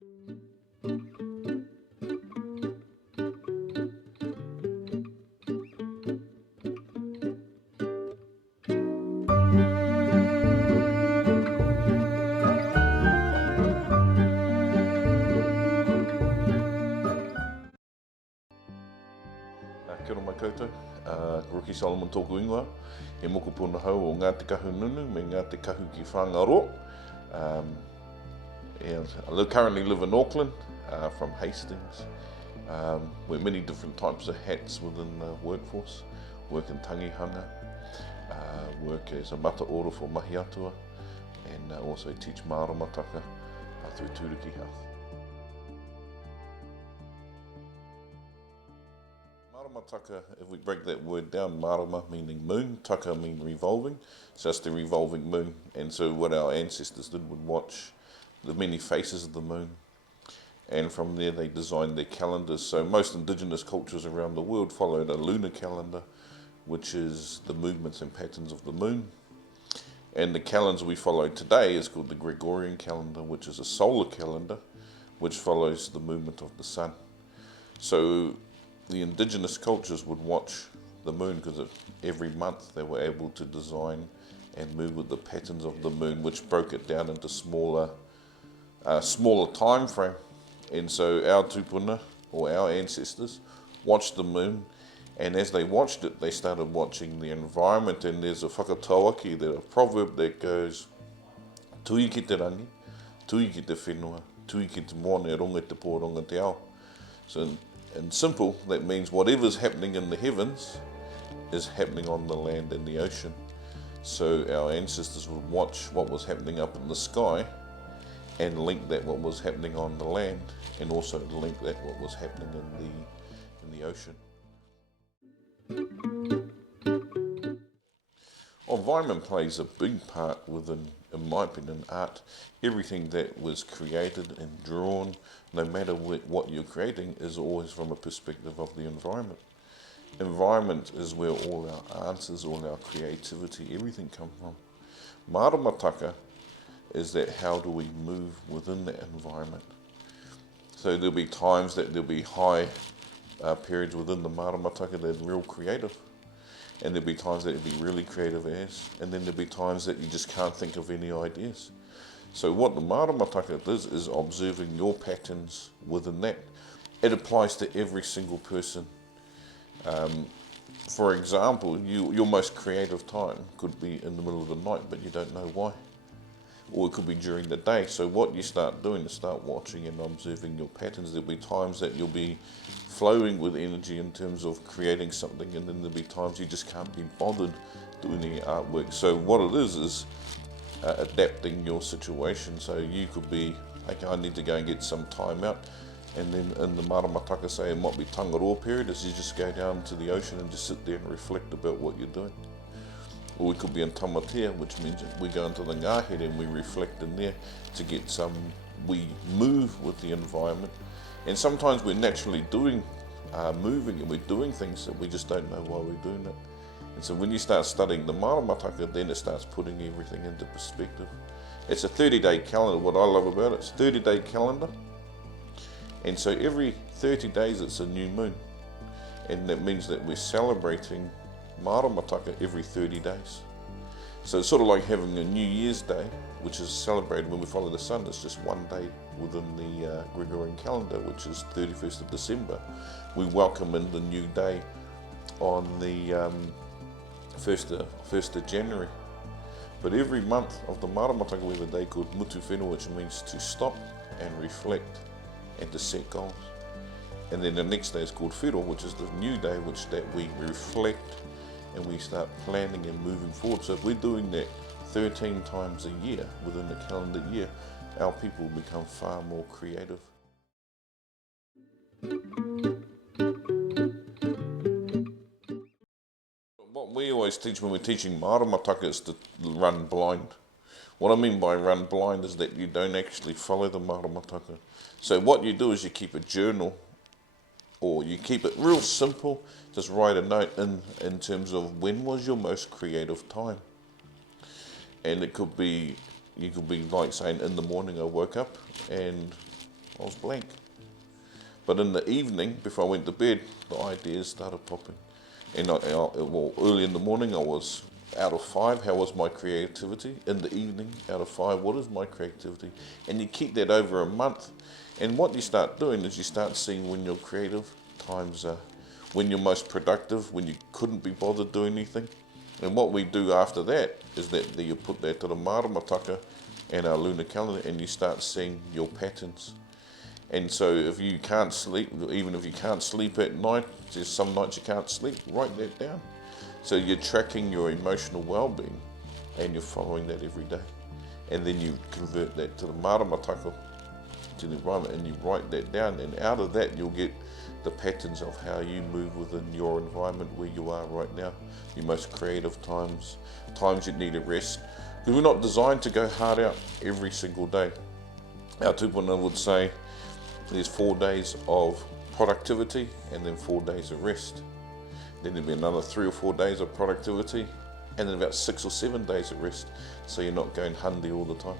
Kia ora mai koutou, Rikki Solomon tōku ingoa. He moko puna hau o ngā te kahu nunu me ngā te kahu ki whangaro. I currently live in Auckland, from Hastings. Wear many different types of hats within the workforce. Work in tangihanga, work as a mata oro for mahi atua, and also teach Maramataka through Tūriki Health. Maramataka, if we break that word down, marama meaning moon, taka meaning revolving, so that's the revolving moon. And so what our ancestors did would watch the many faces of the moon, and from there they designed their calendars. So most indigenous cultures around the world followed a lunar calendar, which is the movements and patterns of the moon. And the calendar we follow today is called the Gregorian calendar, which is a solar calendar, which follows the movement of the sun. So the indigenous cultures would watch the moon because every month they were able to design and move with the patterns of the moon, which broke it down into smaller time frame. And so our tupuna, or our ancestors, watched the moon, and as they watched it, they started watching the environment. And there's a whakatauaki, there's a proverb that goes, tui ki te rangi, tui ki te whenua, tui ki te moana, ronga te pō, ronga te ao. So in simple, that means whatever's happening in the heavens is happening on the land and the ocean. So our ancestors would watch what was happening up in the sky and link that what was happening on the land, and also link that what was happening in the ocean. Environment plays a big part within, in my opinion, art. Everything that was created and drawn, no matter what you're creating, is always from a perspective of the environment. Environment is where all our answers, all our creativity, everything comes from. Maramataka is that how do we move within that environment. So there'll be times that there'll be high periods within the Maramataka that are real creative. And there'll be times that it'll be really creative and then there'll be times that you just can't think of any ideas. So what the Maramataka does is observing your patterns within that. It applies to every single person. For example, your most creative time could be in the middle of the night, but you don't know why. Or it could be during the day. So what you start doing is start watching and observing your patterns. There'll be times that you'll be flowing with energy in terms of creating something, and then there'll be times you just can't be bothered doing any artwork. So what it is adapting your situation. So you could be, okay, I need to go and get some time out, and then in the Maramataka, say it might be tangaroa period, is you just go down to the ocean and just sit there and reflect about what you're doing. Or we could be in tamatea, which means we go into the ngahere and we reflect in there to get we move with the environment. And sometimes we're naturally moving and we're doing things that we just don't know why we're doing it. And so when you start studying the Maramataka, then it starts putting everything into perspective. It's a 30-day calendar. What I love about it, it's a 30-day calendar. And so every 30 days it's a new moon. And that means that we're celebrating Maramataka every 30 days. So it's sort of like having a New Year's Day, which is celebrated when we follow the sun. It's just one day within the Gregorian calendar, which is 31st of December. We welcome in the new day on the 1st of January. But every month of the Maramataka we have a day called Mutu Whenua, which means to stop and reflect and to set goals. And then the next day is called Whiro, which is the new day, that we reflect and we start planning and moving forward. So if we're doing that 13 times a year within the calendar year, our people will become far more creative. What we always teach when we're teaching Maramataka is to run blind. What I mean by run blind is that you don't actually follow the Maramataka. So what you do is you keep a journal, or you keep it real simple. Just write a note in terms of when was your most creative time. And it could be, you could be like saying in the morning I woke up and I was blank. But in the evening, before I went to bed, the ideas started popping. And well, early in the morning, I was out of 5, how was my creativity? In the evening, out of 5, what is my creativity? And you keep that over a month. And what you start doing is you start seeing when you're creative, times when you're most productive, when you couldn't be bothered doing anything. And what we do after that is that you put that to the Maramataka and our lunar calendar, and you start seeing your patterns. And so if you can't sleep, even if you can't sleep at night, there's some nights you can't sleep, write that down. So you're tracking your emotional well-being and you're following that every day. And then you convert that to the Maramataka, to the environment, and you write that down. And out of that, you'll get the patterns of how you move within your environment where you are right now. Your most creative times, times you need a rest. Because we're not designed to go hard out every single day. Our tupuna would say, there's 4 days of productivity and then 4 days of rest. Then there'll be another 3 or 4 days of productivity and then about 6 or 7 days of rest. So you're not going hungry all the time.